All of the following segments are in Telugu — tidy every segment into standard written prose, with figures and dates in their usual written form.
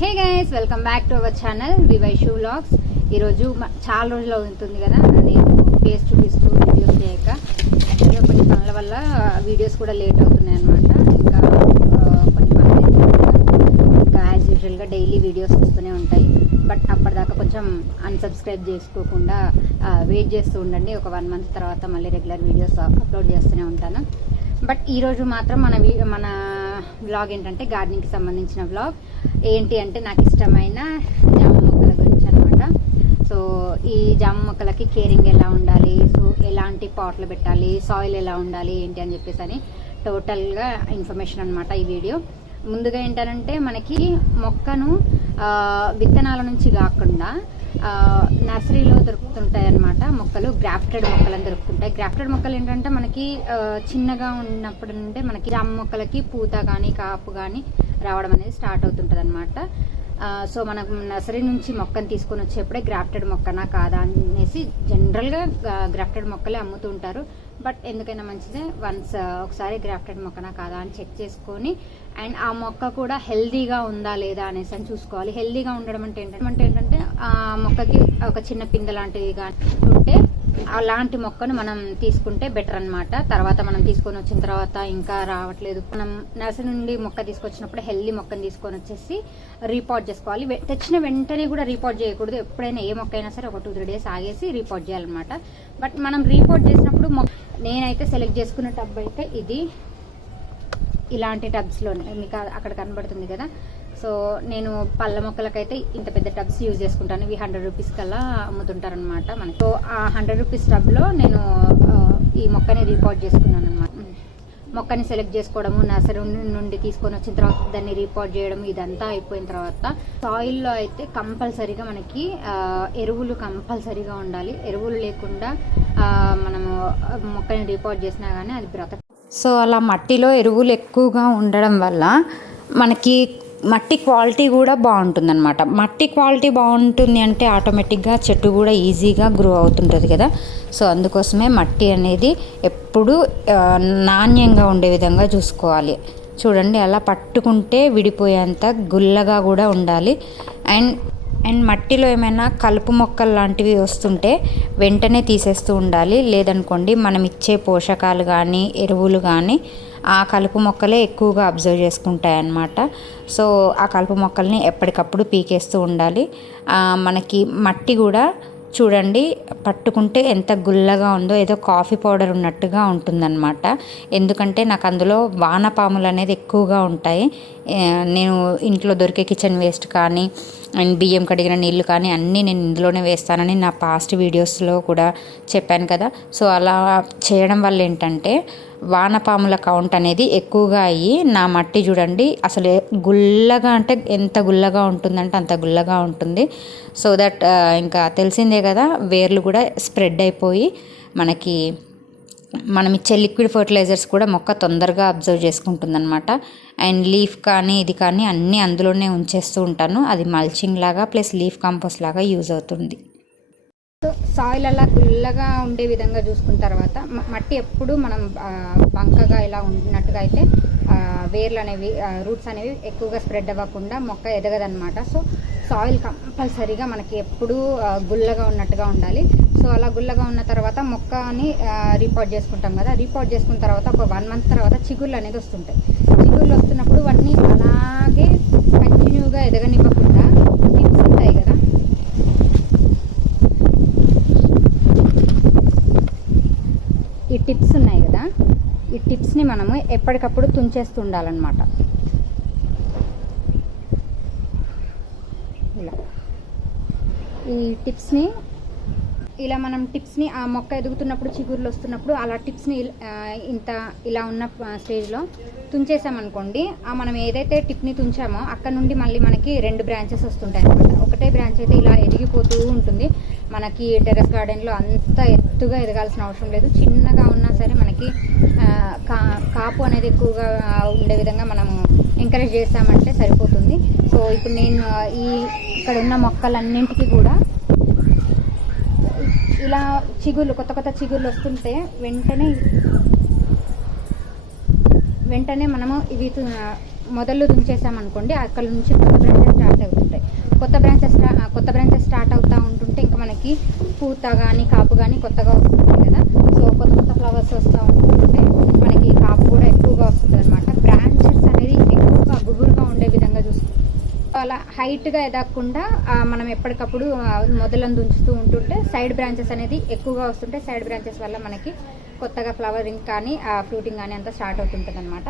Hey guys, welcome back to our channel Vivaishu vlogs. ఈరోజు చాలా రోజులు అవుతుంది కదా నేను ఫేస్ చూపిస్తూ వీడియోస్ చేయక, యాక్చువల్గా కొన్ని పనుల వల్ల వీడియోస్ కూడా లేట్ అవుతున్నాయి అన్నమాట. ఇంకా కొన్ని పనులు ఇంకా యాజ్ యూజువల్గా డైలీ వీడియోస్ వస్తూనే ఉంటాయి. బట్ అప్పటిదాకా కొంచెం అన్సబ్స్క్రైబ్ చేసుకోకుండా వెయిట్ చేస్తూ ఉండండి. ఒక 1 month తర్వాత మళ్ళీ రెగ్యులర్ వీడియోస్ అప్లోడ్ చేస్తూనే ఉంటాను. బట్ ఈరోజు మాత్రం మన వ్లాగ్ ఏంటంటే గార్డెనింగ్కి సంబంధించిన వ్లాగ్. ఏంటి అంటే నాకు ఇష్టమైన జామ మొక్కల గురించి అనమాట. సో ఈ జామ మొక్కలకి కేరింగ్ ఎలా ఉండాలి, సో ఎలాంటి పాట్లు పెట్టాలి, సాయిల్ ఎలా ఉండాలి ఏంటి అని చెప్పేసి అని టోటల్గా ఇన్ఫర్మేషన్ అనమాట ఈ వీడియో. ముందుగా ఏంటంటే మనకి మొక్కను విత్తనాల నుంచి కాకుండా నర్సరీలో దొరుకుతుంటాయి అన్నమాట మొక్కలు. గ్రాఫ్టెడ్ మొక్కలు అని దొరుకుతుంటాయి. గ్రాఫ్టెడ్ మొక్కలు ఏంటంటే మనకి చిన్నగా ఉన్నప్పుడు నుండే మనకి జామ మొక్కలకి పూత కానీ కాపు కానీ రావడం అనేది స్టార్ట్ అవుతుంటుంది అనమాట. సో మనకు నర్సరీ నుంచి మొక్కను తీసుకొని వచ్చేప్పుడే గ్రాఫ్టెడ్ మొక్కనా కాదా అనేసి జనరల్గా గ్రాఫ్టెడ్ మొక్కలే అమ్ముతూ ఉంటారు. బట్ ఎందుకైనా మంచిదే ఒకసారి గ్రాఫ్టెడ్ మొక్కనా కాదా అని చెక్ చేసుకొని, అండ్ ఆ మొక్క కూడా హెల్దీగా ఉందా లేదా అనేసి అని చూసుకోవాలి. హెల్దీగా ఉండడం అంటే ఏంటంటే ఆ మొక్కకి ఒక చిన్న పిందె లాంటివి కానీ ఉంటే అలాంటి మొక్కను మనం తీసుకుంటే బెటర్ అనమాట. తర్వాత మనం తీసుకొని వచ్చిన తర్వాత ఇంకా రావట్లేదు, మనం నర్సరీ నుండి మొక్క తీసుకొచ్చినప్పుడు హెల్దీ మొక్కను తీసుకొని వచ్చేసి రీపాట్ చేసుకోవాలి. తెచ్చిన వెంటనే కూడా రీపాట్ చేయకూడదు. ఎప్పుడైనా ఏ మొక్క అయినా సరే ఒక 2-3 days ఆగేసి రీపాట్ చేయాలన్నమాట. బట్ మనం రీపాట్ చేసినప్పుడు నేనైతే సెలెక్ట్ చేసుకున్న టబ్ అయితే ఇది ఇలాంటి టబ్స్లోనే మీకు అక్కడ కనబడుతుంది కదా. సో నేను పళ్ళ మొక్కలకైతే ఇంత పెద్ద టబ్స్ యూజ్ చేసుకుంటాను. ఇవి 100 rupees కల్లా అమ్ముతుంటారనమాట మనకి. సో ఆ 100 rupees టబ్లో నేను ఈ మొక్కని రీపాట్ చేసుకున్నాను అనమాట. మొక్కని సెలెక్ట్ చేసుకోవడము, నర్సరీ నుండి తీసుకొని వచ్చిన తర్వాత దాన్ని రీపాట్ చేయడం, ఇదంతా అయిపోయిన తర్వాత సాయిల్లో అయితే కంపల్సరీగా మనకి ఎరువులు కంపల్సరీగా ఉండాలి. ఎరువులు లేకుండా మనము మొక్కని రీపాట్ చేసినా కానీ అది బ్రతక. సో అలా మట్టిలో ఎరువులు ఎక్కువగా ఉండడం వల్ల మనకి మట్టి క్వాలిటీ కూడా బాగుంటుంది అనమాట. మట్టి క్వాలిటీ బాగుంటుంది అంటే ఆటోమేటిక్గా చెట్టు కూడా ఈజీగా గ్రో అవుతుంటుంది కదా. సో అందుకోసమే మట్టి అనేది ఎప్పుడు నాణ్యంగా ఉండే విధంగా చూసుకోవాలి. చూడండి, అలా పట్టుకుంటే విడిపోయేంత గుల్లగా కూడా ఉండాలి. అండ్ మట్టిలో ఏమైనా కలుపు మొక్కలు లాంటివి వస్తుంటే వెంటనే తీసేస్తూ ఉండాలి. లేదనుకోండి మనం ఇచ్చే పోషకాలు కానీ ఎరువులు కానీ ఆ కలుపు మొక్కలే ఎక్కువగా అబ్జర్వ్ చేసుకుంటాయి అన్నమాట. సో ఆ కలుపు మొక్కల్ని ఎప్పటికప్పుడు పీకేస్తూ ఉండాలి. మనకి మట్టి కూడా చూడండి పట్టుకుంటే ఎంత గుల్లగా ఉందో, ఏదో కాఫీ పౌడర్ ఉన్నట్టుగా ఉంటుందన్నమాట. ఎందుకంటే నాకు అందులో వానపాములు అనేది ఎక్కువగా ఉంటాయి. నేను ఇంట్లో దొరికే కిచెన్ వేస్ట్ కానీ అండ్ బియ్యం కడిగిన నీళ్ళు కానీ అన్నీ నేను ఇందులోనే వేస్తానని నా పాస్ట్ వీడియోస్లో కూడా చెప్పాను కదా. సో అలా చేయడం వల్ల ఏంటంటే వానపాముల కౌంట్ అనేది ఎక్కువగా అయ్యి నా మట్టి చూడండి అసలు గుల్లగా, అంటే ఎంత గుల్లగా ఉంటుందంటే అంత గుల్లగా ఉంటుంది. సో దట్ ఇంకా తెలిసిందే కదా, వేర్లు కూడా స్ప్రెడ్ అయిపోయి మనకి మనం ఇచ్చే లిక్విడ్ ఫర్టిలైజర్స్ కూడా మొక్క తొందరగా అబ్జర్వ్ చేసుకుంటుందన్నమాట. అండ్ లీఫ్ కానీ ఇది కానీ అన్నీ అందులోనే ఉంచేస్తూ ఉంటాను. అది మల్చింగ్ లాగా ప్లస్ లీఫ్ కంపోస్ట్ లాగా యూజ్ అవుతుంది. సో సాయిల్ అలా గుల్లగా ఉండే విధంగా చూసుకున్న తర్వాత మట్టి ఎప్పుడు మనం బంకగా ఇలా ఉన్నట్టుగా అయితే వేర్లు అనేవి రూట్స్ అనేవి ఎక్కువగా స్ప్రెడ్ అవ్వకుండా మొక్క ఎదగదన్నమాట. సో సాయిల్ కంపల్సరీగా మనకి ఎప్పుడూ గుల్లగా ఉన్నట్టుగా ఉండాలి. సో అలా గుల్లగా ఉన్న తర్వాత మొక్కని రీపాట్ చేసుకుంటాం కదా. రీపాట్ చేసుకున్న తర్వాత ఒక 1 month తర్వాత చిగుళ్ళు అనేది వస్తుంటాయి. చిగుళ్ళు వస్తున్నప్పుడు వాటిని అలాగే కంటిన్యూగా ఎదగనివ్వకుండా టిప్స్ ఉంటాయి కదా, ఈ టిప్స్ ఉన్నాయి కదా, ఈ టిప్స్ని మనము ఎప్పటికప్పుడు తుంచేస్తూ ఉండాలన్నమాట. ఈ టిప్స్ని ఇలా మనం టిప్స్ని ఆ మొక్క ఎదుగుతున్నప్పుడు చిగుర్లు వస్తున్నప్పుడు అలా టిప్స్ని ఇలా ఉన్న స్టేజ్లో తుంచేసామనుకోండి, మనం ఏదైతే టిప్ని తుంచామో అక్కడ నుండి మళ్ళీ మనకి 2 branches వస్తుంటాయి అనమాట. ఒకటే బ్రాంచ్ అయితే ఇలా ఎదిగిపోతూ ఉంటుంది. మనకి టెర్రస్ గార్డెన్లో అంత ఎత్తుగా ఎదగాల్సిన అవసరం లేదు. చిన్నగా ఉన్నా సరే మనకి కాపు అనేది ఎక్కువగా ఉండే విధంగా మనము ఎంకరేజ్ చేసామంటే సరిపోతుంది. సో ఇప్పుడు నేను ఇక్కడ ఉన్న మొక్కలన్నింటికి కూడా ఇలా కొత్త చిగుర్లు వస్తుంటే వెంటనే మనము ఇవి మొదలు తుంచేసామనుకోండి, అక్కడ నుంచి కొత్త బ్రాంచెస్ స్టార్ట్ అవుతుంటాయి. కొత్త బ్రాంచెస్ స్టార్ట్ అవుతూ ఉంటుంటే ఇంకా మనకి పూత కానీ కాపు కానీ కొత్తగా వస్తుంది కదా. సో కొత్త ఫ్లవర్స్ వస్తూ ఉంటుంటే మనకి కాపు కూడా ఎక్కువగా వస్తుంది అనమాట. బ్రాంచెస్ అనేది ఎక్కువగా గుబురుగా ఉండే విధంగా చూసుకుంటాం. అలా హైట్గా ఎదగకుండా మనం ఎప్పటికప్పుడు మొదలను దుంచుతూ ఉంటుంటే సైడ్ బ్రాంచెస్ అనేది ఎక్కువగా వస్తుంటే సైడ్ బ్రాంచెస్ వల్ల మనకి కొత్తగా ఫ్లవరింగ్ కానీ ఫ్రూటింగ్ కానీ అంతా స్టార్ట్ అవుతుంటుంది అనమాట.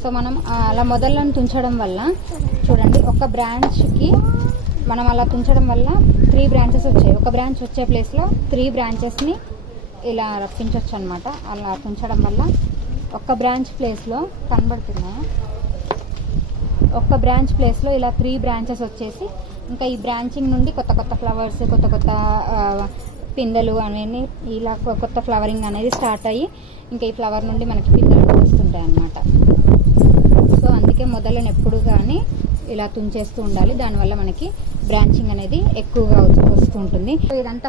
సో మనం అలా మొదలను తుంచడం వల్ల చూడండి, ఒక బ్రాంచ్కి మనం అలా తుంచడం వల్ల 3 బ్రాంచెస్ వచ్చాయి. ఒక బ్రాంచ్ వచ్చే ప్లేస్లో 3 బ్రాంచెస్ని ఇలా రప్పించవచ్చు అనమాట. అలా తుంచడం వల్ల ఒక బ్రాంచ్ ప్లేస్లో కనబడుతున్నాయి. ఒక్క బ్రాంచ్ ప్లేస్లో ఇలా 3 బ్రాంచెస్ వచ్చేసి ఇంకా ఈ బ్రాంచింగ్ నుండి కొత్త ఫ్లవర్స్, కొత్త పిందెలు అనేవి ఇలా కొత్త ఫ్లవరింగ్ అనేది స్టార్ట్ అయ్యి ఇంకా ఈ ఫ్లవర్ నుండి మనకి పిందెలు వస్తుంటాయి అన్నమాట. సో అందుకే మొదలను ఎప్పుడు కానీ ఇలా తుంచేస్తూ ఉండాలి. దానివల్ల మనకి బ్రాంచింగ్ అనేది ఎక్కువగా వస్తూ ఉంటుంది. సో ఇదంతా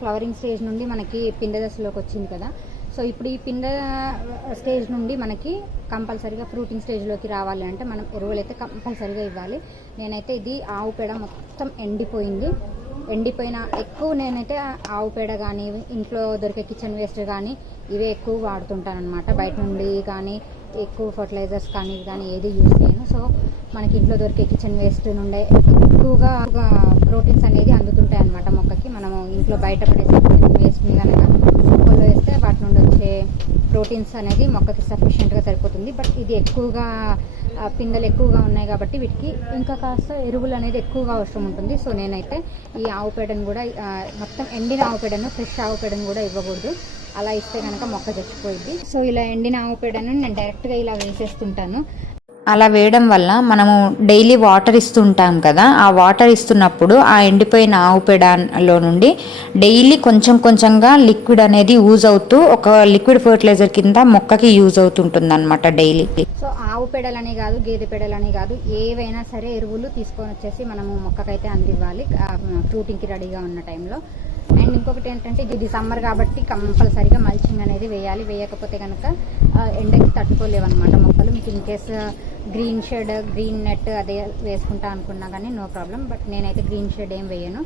ఫ్లవరింగ్ స్టేజ్ నుండి మనకి పిందె దశలోకి వచ్చింది కదా. సో ఇప్పుడు ఈ పిందె స్టేజ్ నుండి మనకి కంపల్సరీగా ఫ్రూటింగ్ స్టేజ్లోకి రావాలి అంటే మనం ఎరువులు అయితే కంపల్సరీగా ఇవ్వాలి. నేనైతే ఇది ఆవు పేడ మొత్తం ఎండిపోయిన ఎక్కువ నేనైతే ఆవు పేడ కానీ ఇంట్లో దొరికే కిచెన్ వేస్ట్ కానీ ఇవే ఎక్కువ వాడుతుంటాను అనమాట. బయట నుండి కానీ ఎక్కువ ఫర్టిలైజర్స్ కానీ ఏది యూజ్ చేయను. సో మనకి ఇంట్లో దొరికే కిచెన్ వేస్ట్ నుండే ఎక్కువగా ప్రోటీన్స్ అనేది అందుతుంటాయి అనమాట మొక్కకి. మనము ఇంట్లో బయట పడేసే కిచెన్ వేస్ట్ని కనుక మొక్కల్లో వేస్తే వాటి నుండి వచ్చే ప్రోటీన్స్ అనేది మొక్కకి సఫిషియెంట్గా సరిపోతుంది. బట్ ఇది ఎక్కువగా పిందెలు ఎక్కువగా ఉన్నాయి కాబట్టి వీటికి ఇంకా కాస్త ఎరువులు అనేది ఎక్కువగా అవసరం ఉంటుంది. సో నేనైతే ఈ ఆవు పేడను కూడా మొత్తం ఎండిన ఆవు పేడను, ఫ్రెష్ ఆవు పేడను కూడా ఇవ్వకూడదు. అలా ఇస్తే కనుక మొక్క చచ్చిపోయింది. సో ఇలా ఎండిన ఆవు పేడను నేను డైరెక్ట్గా ఇలా వేసేస్తుంటాను. అలా వేయడం వల్ల మనము డైలీ వాటర్ ఇస్తుంటాం కదా, ఆ వాటర్ ఇస్తున్నప్పుడు ఆ ఎండిపోయిన ఆవు పేడలో నుండి డైలీ కొంచెంగా లిక్విడ్ అనేది యూజ్ అవుతూ ఒక లిక్విడ్ ఫర్టిలైజర్ కింద మొక్కకి యూజ్ అవుతుంటుంది అనమాట డైలీ. సో ఆవు పేడలని కాదు, గేదె పేడలని కాదు, ఏవైనా సరే ఎరువులు తీసుకొని వచ్చేసి మనము మొక్కకైతే అందివ్వాలి ఫ్రూటింగ్కి రెడీగా ఉన్న టైంలో. అండ్ ఇంకొకటి ఏంటంటే ఇది సమ్మర్ కాబట్టి కంపల్సరీగా మల్చింగ్ అనేది వేయాలి. వేయకపోతే కనుక ఎండకి తట్టుకోలేవన్నమాట మొక్కలు. మీకు ఇన్ కేస్ గ్రీన్ నెట్ అదే వేసుకుంటా అనుకున్నా కానీ నో ప్రాబ్లం. బట్ నేనైతే గ్రీన్ షేడ్ ఏం వేయను,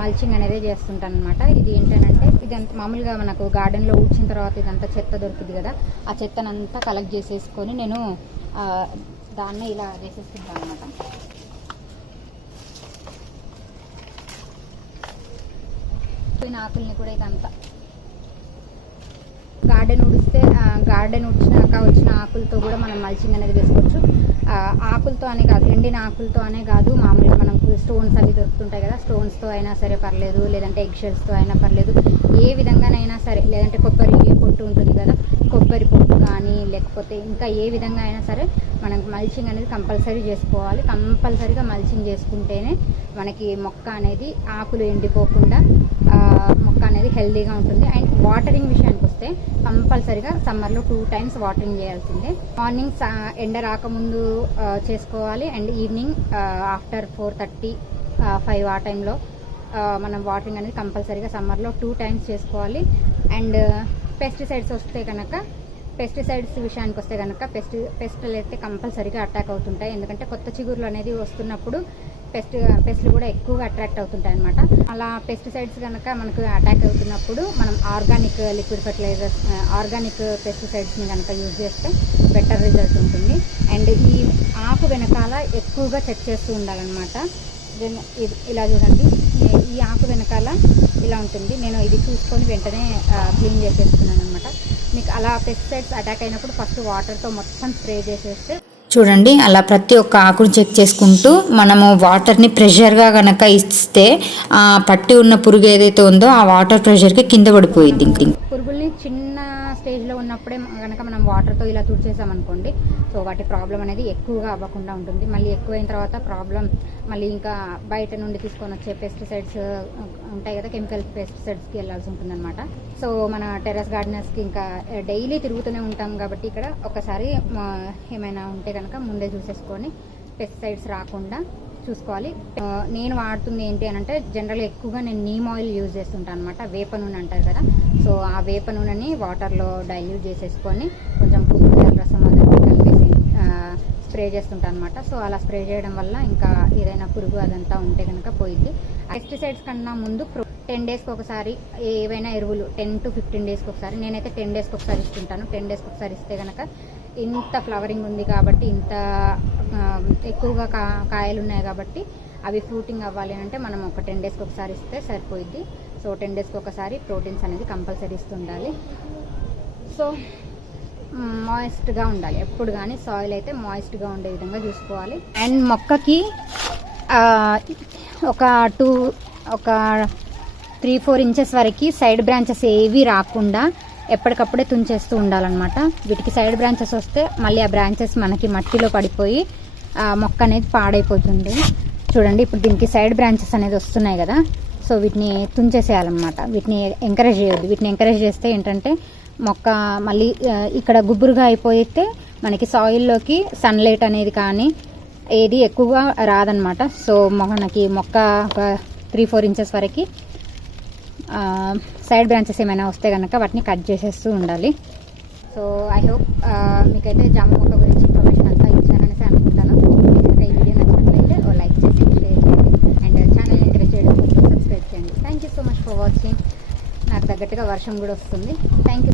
మల్చింగ్ అనేది చేస్తుంటాను అనమాట. ఇది ఏంటంటే ఇదంతా మామూలుగా మనకు గార్డెన్లో ఊడ్చిన తర్వాత ఇదంతా చెత్త దొరుకుతుంది కదా, ఆ చెత్తనంతా కలెక్ట్ చేసేసుకొని నేను దాన్ని ఇలా వేసేస్తుంటాను అనమాట. ఆకుల్ని కూడా ఇదంతా గార్డెన్ ఉడిచినాక వచ్చిన ఆకులతో కూడా మనం మల్చింగ్ అనేది వేసుకోవచ్చు. ఆకులతో అనే కాదు, ఎండిన ఆకులతో అనే కాదు, మామూలుగా మనకు స్టోన్స్ అవి దొరుకుతుంటాయి కదా, స్టోన్స్తో అయినా సరే పర్లేదు, లేదంటే ఎగ్ షెల్స్తో అయినా పర్లేదు, ఏ విధంగానైనా సరే, లేదంటే కొబ్బరి పొట్టు ఉంటుంది కదా, కొబ్బరి పొట్టు కానీ లేకపోతే ఇంకా ఏ విధంగా అయినా సరే మనం మల్చింగ్ అనేది కంపల్సరీ చేసుకోవాలి. కంపల్సరీగా మల్చింగ్ చేసుకుంటేనే మనకి మొక్క అనేది ఆకులు ఎండిపోకుండా మొక్క అనేది హెల్దీగా ఉంటుంది. అండ్ వాటరింగ్ విషయానికి వస్తే కంపల్సరీగా సమ్మర్లో 2 times వాటరింగ్ చేయాల్సిందే. మార్నింగ్ ఎండ రాకముందు చేసుకోవాలి, అండ్ ఈవినింగ్ ఆఫ్టర్ 4:30, 5 ఆ టైంలో మనం వాటరింగ్ అనేది కంపల్సరీగా సమ్మర్లో 2 times చేసుకోవాలి. అండ్ పెస్టిసైడ్స్ విషయానికి వస్తే కనుక పెస్టులు అయితే కంపల్సరీగా అటాక్ అవుతుంటాయి. ఎందుకంటే కొత్త చిగుర్లు అనేది వస్తున్నప్పుడు పెస్ట్లు కూడా ఎక్కువగా అట్రాక్ట్ అవుతుంటాయి అనమాట. అలా పెస్టిసైడ్స్ కనుక మనకు అటాక్ అవుతున్నప్పుడు మనం ఆర్గానిక్ లిక్విడ్ ఫర్టిలైజర్స్, ఆర్గానిక్ పెస్టిసైడ్స్ని కనుక యూజ్ చేస్తే బెటర్ రిజల్ట్ ఉంటుంది. అండ్ ఈ ఆకు వెనకాల ఎక్కువగా చెక్ చేస్తూ ఉండాలన్నమాట. ఇలా చూడండి, ఈ ఆకు వెనకాల ఇలా ఉంటుంది. నేను ఇది చూసుకొని వెంటనే క్లీన్ చేసేస్తున్నాను అనమాట. మీకు అలా పెస్టిసైడ్స్ అటాక్ అయినప్పుడు ఫస్ట్ వాటర్తో మొత్తం స్ప్రే చేసేస్తే చూడండి, అలా ప్రతి ఒక్క ఆకును చెక్ చేసుకుంటూ మనము వాటర్ని ప్రెషర్గా కనుక ఇస్తే ఆ పట్టి ఉన్న పురుగు ఏదైతే ఉందో ఆ వాటర్ ప్రెషర్కి కింద పడిపోయింది. పురుగుల్ని చిన్న స్టేజ్లో ఉన్నప్పుడే కనుక మనం వాటర్తో ఇలా తుడిచేసామనుకోండి, సో వాటి ప్రాబ్లం అనేది ఎక్కువగా అవ్వకుండా ఉంటుంది. మళ్ళీ ఎక్కువైన తర్వాత ప్రాబ్లం మళ్ళీ ఇంకా బయట నుండి తీసుకొని వచ్చే పెస్టిసైడ్స్ ఉంటాయి కదా, కెమికల్ పెస్టిసైడ్స్కి వెళ్ళాల్సి ఉంటుందన్నమాట. సో మన టెర్రస్ గార్డెనర్స్కి ఇంకా డైలీ తిరుగుతూనే ఉంటాం కాబట్టి ఇక్కడ ఒకసారి ఏమైనా ఉంటే కనుక ముందే చూసేసుకొని పెస్టిసైడ్స్ రాకుండా చూసుకోవాలి. నేను వాడుతుంది ఏంటి అని అంటే జనరల్గా ఎక్కువగా నేను నీమ్ ఆయిల్ యూజ్ చేస్తుంటాను అనమాట. వేప నూనె అంటారు కదా, సో ఆ వేప నూనెని వాటర్లో డైల్యూట్ చేసేసుకొని కొంచెం కుక్కర్ రసం అదంతా కలిపేసి స్ప్రే చేస్తుంటాను అనమాట. సో అలా స్ప్రే చేయడం వల్ల ఇంకా ఏదైనా పురుగు అదంతా ఉంటే కనుక పోయింది. పెస్టిసైడ్స్ కన్నా ముందు 10 డేస్కి ఒకసారి ఏవైనా ఎరువులు 10 to 15 డేస్కి ఒకసారి, నేనైతే 10 డేస్కి ఒకసారి ఇస్తుంటాను. 10 డేస్కి ఒకసారి ఇస్తే కనుక ఇంత ఫ్లవరింగ్ ఉంది కాబట్టి, ఇంత ఎక్కువగా కాయలు ఉన్నాయి కాబట్టి అవి ఫ్రూటింగ్ అవ్వాలి అంటే మనం ఒక 10 డేస్కి ఒకసారి ఇస్తే సరిపోయిద్ది. సో 10 డేస్కి ఒకసారి ప్రోటీన్స్ అనేది కంపల్సరీ ఇస్తుండాలి. సో మాయిస్ట్గా ఉండాలి ఎప్పుడు కానీ, సాయిల్ అయితే మాయిస్ట్గా ఉండే విధంగా చూసుకోవాలి. అండ్ మొక్కకి ఒక 3-4 ఇంచెస్ వరకు సైడ్ బ్రాంచెస్ ఏవి రాకుండా ఎప్పటికప్పుడే తుంచేస్తూ ఉండాలన్నమాట. వీటికి సైడ్ బ్రాంచెస్ వస్తే మళ్ళీ ఆ బ్రాంచెస్ మనకి మట్టిలో పడిపోయి మొక్క అనేది పాడైపోతుంది. చూడండి, ఇప్పుడు దీనికి సైడ్ బ్రాంచెస్ అనేది వస్తున్నాయి కదా, సో వీటిని తుంచేసేయాలన్నమాట. వీటిని ఎంకరేజ్ చేయొద్దు. వీటిని ఎంకరేజ్ చేస్తే ఏంటంటే మొక్క మళ్ళీ ఇక్కడ గుబురుగా అయిపోతే మనకి సాయిల్లోకి సన్లైట్ అనేది కానీ ఏది ఎక్కువగా రాదనమాట. సో మనకి మొక్క ఒక 3-4 ఇంచెస్ వరకు సైడ్ బ్రాంచెస్ ఏమైనా వస్తే కనుక వాటిని కట్ చేసేస్తూ ఉండాలి. సో ఐ హోప్ మీకైతే జామ మొక్క గురించి ఇన్ఫర్మేషన్ అంతా ఇచ్చాననేసి అనుకుంటాను. మీకు ఈ వీడియో నచ్చినట్లయితే లైక్ చేసి షేర్ చేయండి అండ్ ఛానల్ ఎంకరేజ్ చేయడం కోసం సబ్స్క్రైబ్ చేయండి. Thank you so much for watching. నాకు తగ్గట్టుగా వర్షం కూడా వస్తుంది. Thank you.